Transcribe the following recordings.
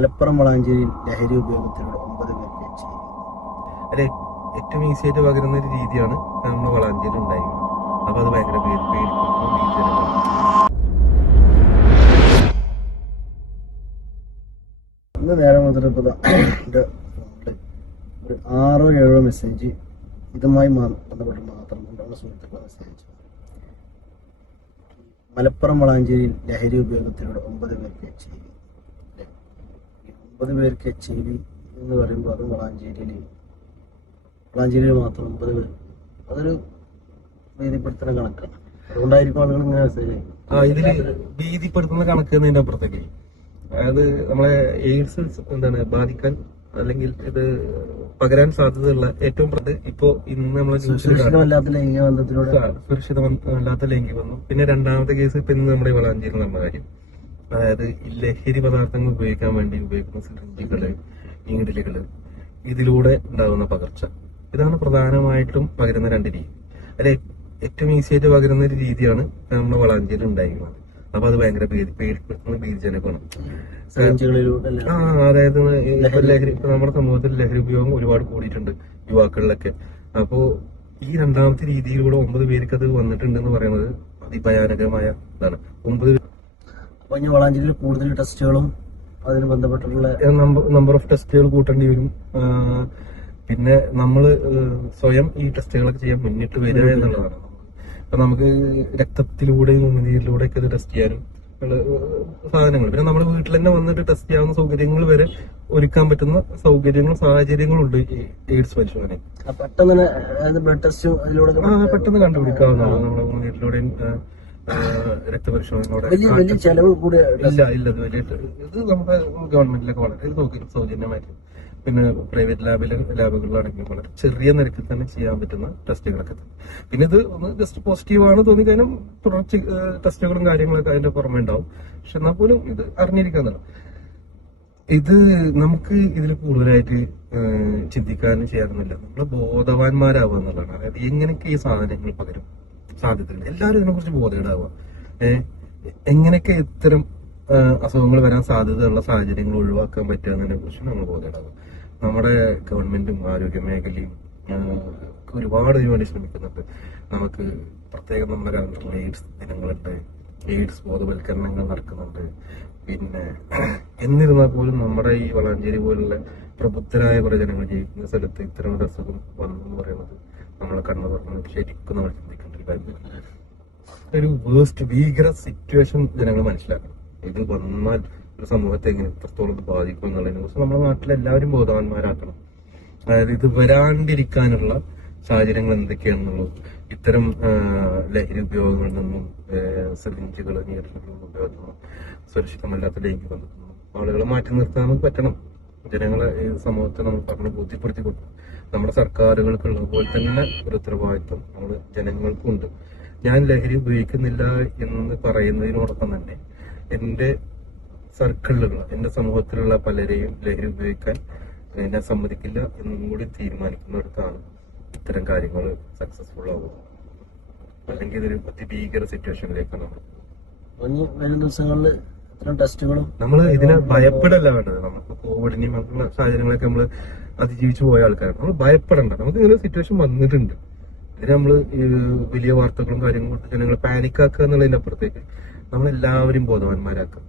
മലപ്പുറം വളാഞ്ചേരിയിൽ ലഹരി ഉപയോഗത്തിലൂടെ 9 പേർക്ക് ചെയ്തു. അല്ലെ, ഏറ്റവും ഈസി ആയിട്ട് പകരുന്ന ഒരു രീതിയാണ് നമ്മുടെ വളാഞ്ചേരി ഉണ്ടായിരുന്നത്. അപ്പൊ അത് ഭയങ്കര ഇന്ന് നേരം മുതൽ ഒരു 6-7 മെസ്സേജ് ഇതുമായി ബന്ധപ്പെട്ട് മാത്രം നമ്മുടെ സുഹൃത്തുക്കളെ മെസ്സേജ്. മലപ്പുറം വളാഞ്ചേരിയിൽ ലഹരി ഉപയോഗത്തിലൂടെ 9 പേർക്ക് ചെയ്തു. 9 പേർക്ക് HIV എന്ന് പറയുമ്പോൾ അത് വളാഞ്ചേരിയിൽ മാത്രം 9 പേർ. അതൊരു ഭീതിപ്പെടുത്തുന്ന കണക്കാണ്. അതുകൊണ്ടായിരിക്കും ആളുകൾ ഇങ്ങനെ മെസ്സേജ് ഇതില് ഭീതിപ്പെടുത്തുന്ന കണക്ക് എന്നതിന്റെ അപ്പുറത്തേക്ക്, അതായത് നമ്മളെ എയ്ഡ്സ് ബാധിക്കാൻ അല്ലെങ്കിൽ ഇത് പകരാൻ സാധ്യതയുള്ള ഏറ്റവും ഇപ്പോ ഇന്ന് നമ്മളെ സുരക്ഷിതമല്ലാത്ത ലൈംഗിക ബന്ധത്തിലൂടെ സുരക്ഷിതമല്ലാത്ത ലൈംഗിക ബന്ധം. പിന്നെ രണ്ടാമത്തെ കേസ് ഇപ്പൊ ഇന്ന് നമ്മുടെ വളാഞ്ചേരി നടന്ന കാര്യം, അതായത് ഈ ലഹരി പദാർത്ഥങ്ങൾ ഉപയോഗിക്കാൻ വേണ്ടി ഉപയോഗിക്കുന്ന സിറിഞ്ചുകള്, നീഡിലുകള്, ഇതിലൂടെ ഉണ്ടാകുന്ന പകർച്ച. ഇതാണ് പ്രധാനമായിട്ടും പകരുന്ന 2 രീതി. അല്ലെ, ഏറ്റവും ഈസി ആയിട്ട് പകരുന്ന ഒരു രീതിയാണ് നമ്മുടെ വളാഞ്ചേരി ഉണ്ടായിരുന്നത്. അപ്പൊ അത് ഭയങ്കര പേടിപ്പെടുത്തുന്ന ഭീതിജനകമാണ്. അതായത് ലഹരി, ഇപ്പൊ നമ്മുടെ സമൂഹത്തിൽ ലഹരി ഉപയോഗം ഒരുപാട് കൂടിയിട്ടുണ്ട് യുവാക്കളിലൊക്കെ. അപ്പോ ഈ രണ്ടാമത്തെ രീതിയിലൂടെ 9 പേർക്ക് അത് വന്നിട്ടുണ്ടെന്ന് പറയുന്നത് അതിഭയാനകമായ ഇതാണ്. 9 വളാഞ്ചേരിയിൽ കൂടുതൽ ടെസ്റ്റുകളും അതിന് ബന്ധപ്പെട്ടിട്ടുള്ള നമ്പർ ഓഫ് ടെസ്റ്റുകൾ കൂട്ടേണ്ടി വരും. പിന്നെ നമ്മള് സ്വയം ഈ ടെസ്റ്റുകളൊക്കെ ചെയ്യാൻ മുന്നിട്ട് വരിക എന്നുള്ളതാണ്. അപ്പൊ നമുക്ക് രക്തത്തിലൂടെയും ഉമിനീരിലൂടെ ഒക്കെ ഇത് ടെസ്റ്റ് ചെയ്യാനും സാധനങ്ങൾ, പിന്നെ നമ്മുടെ വീട്ടിൽ തന്നെ വന്നിട്ട് ടെസ്റ്റ് ചെയ്യാവുന്ന സൗകര്യങ്ങൾ വരെ ഒരുക്കാൻ പറ്റുന്ന സൗകര്യങ്ങളും സാഹചര്യങ്ങളും ഉണ്ട് ഈ എയ്ഡ്സ് പരിശോധന. പെട്ടെന്ന് കണ്ടുപിടിക്കാവുന്നതാണ്. നമ്മുടെ ഉമിനീരിലൂടെയും രക്തപരിശോധനയോടെ വലിയ ചെലവ് കൂടെ ഇല്ല. ഇത് നമ്മുടെ ഗവൺമെന്റിലൊക്കെ വളരെ സൗജന്യമായിട്ട്, പിന്നെ പ്രൈവറ്റ് ലാബുകളിലാണെങ്കിൽ വളരെ ചെറിയ നിരക്കിൽ തന്നെ ചെയ്യാൻ പറ്റുന്ന ടെസ്റ്റുകളൊക്കെ. പിന്നെ ഇത് ഒന്ന് ജസ്റ്റ് പോസിറ്റീവ് ആണ് തോന്നിക്കാനും തുടർച്ച ടെസ്റ്റുകളും കാര്യങ്ങളൊക്കെ അതിന്റെ പുറമെ ഉണ്ടാവും. പക്ഷെ എന്നാൽ പോലും ഇത് അറിഞ്ഞിരിക്കാന്നല്ല. ഇത് നമുക്ക് ഇതിൽ കൂടുതലായിട്ട് ചിന്തിക്കാനും ചെയ്യാനൊന്നുമില്ല. നമ്മൾ ബോധവാന്മാരാവുക എന്നുള്ളതാണ്. അതായത് എങ്ങനെയൊക്കെ ഈ സാധനങ്ങൾ പകരും സാധ്യതയുണ്ട്, എല്ലാവരും ഇതിനെ കുറിച്ച് ബോധേടാവുക. എങ്ങനെയൊക്കെ ഇത്തരം അസുഖങ്ങൾ വരാൻ സാധ്യതയുള്ള സാഹചര്യങ്ങൾ ഒഴിവാക്കാൻ പറ്റുക എന്നതിനെ കുറിച്ച് നമ്മൾ ബോധേടാവുക. നമ്മുടെ ഗവൺമെന്റും ആരോഗ്യ മേഖലയും ഒരുപാട് ഇതിനുവേണ്ടി ശ്രമിക്കുന്നുണ്ട്. നമുക്ക് പ്രത്യേകം നമ്മുടെ കാലത്തുള്ള എയ്ഡ്സ് ദിനങ്ങളുണ്ട്, എയ്ഡ്സ് ബോധവൽക്കരണങ്ങൾ നടക്കുന്നുണ്ട്. പിന്നെ എന്നിരുന്നാൽ പോലും നമ്മുടെ ഈ വളാഞ്ചേരി പോലുള്ള പ്രബുദ്ധരായ കുറെ ജനങ്ങൾ ജീവിക്കുന്ന സ്ഥലത്ത് ഇത്തരം ഒരു അസുഖം വന്നു എന്ന് പറയുന്നത് നമ്മളെ കണ്ണു തുറന്ന് ശരിക്കും നമ്മൾ ചിന്തിക്കേണ്ട ഒരു കാര്യമാണ്. ഒരു വേസ്റ്റ് ഭീകര സിറ്റുവേഷൻ ജനങ്ങൾ മനസ്സിലാക്കണം. ഇത് വന്നാൽ ഒരു സമൂഹത്തെ എങ്ങനെ എത്രത്തോളം ഇത് ബാധിക്കും എന്നുള്ളതിനെ കുറിച്ച് നമ്മുടെ നാട്ടിലെ എല്ലാവരും ബോധവാന്മാരാക്കണം. അതായത് ഇത് വരാണ്ടിരിക്കാനുള്ള സാഹചര്യങ്ങൾ എന്തൊക്കെയാണെന്നുള്ളത്, ഇത്തരം ലഹരി ഉപയോഗങ്ങളിൽ നിന്നും സിറിഞ്ചുകൾ, നീഡിലുകൾ ഉപയോഗത്തിൽ സുരക്ഷിതമല്ലാത്ത ലൈംഗിക ബന്ധത്തിൽ നിന്നും ആളുകളെ മാറ്റി നിർത്താൻ നമുക്ക് പറ്റണം. ജനങ്ങളെ ഈ സമൂഹത്തെ നമ്മൾ പറഞ്ഞ് ബോധ്യപ്പെടുത്തി കൊടുക്കണം. നമ്മുടെ സർക്കാരുകൾക്കുള്ള പോലെ തന്നെ ഒരു ഉത്തരവാദിത്വം നമ്മൾ ജനങ്ങൾക്കുണ്ട്. ഞാൻ ലഹരി ഉപയോഗിക്കുന്നില്ല എന്ന് പറയുന്നതിനോടൊപ്പം തന്നെ എന്റെ സർക്കിളിലുള്ള, എന്റെ സമൂഹത്തിലുള്ള പലരെയും ലഹരി ഉപയോഗിക്കാൻ ഞാൻ സമ്മതിക്കില്ല എന്നും കൂടി തീരുമാനിക്കുന്നിടത്താണ് ഇത്തരം കാര്യങ്ങൾ സക്സസ്ഫുൾ ആവുക. അല്ലെങ്കിൽ ഇതൊരു അതിഭീകര സിറ്റുവേഷനിലേക്കാണ് വരും ദിവസങ്ങളിൽ ടെസ്റ്റുകളും. നമ്മൾ ഇതിനെ ഭയപ്പെടല്ല വേണ്ടത്. നമുക്ക് കോവിഡിനെയും മറ്റുള്ള സാഹചര്യങ്ങളൊക്കെ നമ്മൾ അതിജീവിച്ചു പോയ ആൾക്കാരാണ്. നമ്മൾ ഭയപ്പെടണ്ട. നമുക്ക് ഇങ്ങനെ സിറ്റുവേഷൻ വന്നിട്ടുണ്ട്. ഇതിന് നമ്മൾ വലിയ വാർത്തകളും കാര്യങ്ങളും കൊണ്ട് ജനങ്ങൾ പാനിക്കാക്കുക എന്നുള്ളതിന്റെ അപ്പുറത്തേക്ക് നമ്മളെല്ലാവരും ബോധവാന്മാരാക്കുക,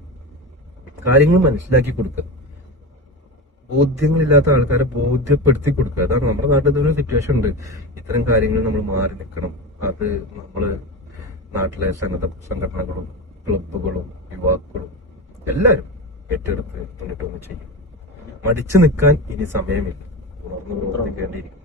കാര്യങ്ങൾ മനസ്സിലാക്കി കൊടുക്കുക, ബോധ്യങ്ങളില്ലാത്ത ആൾക്കാരെ ബോധ്യപ്പെടുത്തി കൊടുക്കുക. അതാണ് നമ്മുടെ നാട്ടിൽ ഒരു സിറ്റുവേഷൻ ഉണ്ട്. ഇത്തരം കാര്യങ്ങൾ നമ്മൾ മാറി നിൽക്കണം. അത് നമ്മള് നാട്ടിലെ സന്നദ്ധ സംഘടനകളും ക്ലബുകളും യുവാക്കളും എല്ലാവരും ഏറ്റെടുത്ത് മുന്നിട്ടൊന്ന് ചെയ്യും. മടിച്ചു നിൽക്കാൻ ഇനി സമയമില്ല. ഉണർന്നു പ്രവർത്തിക്കേണ്ടിയിരിക്കും.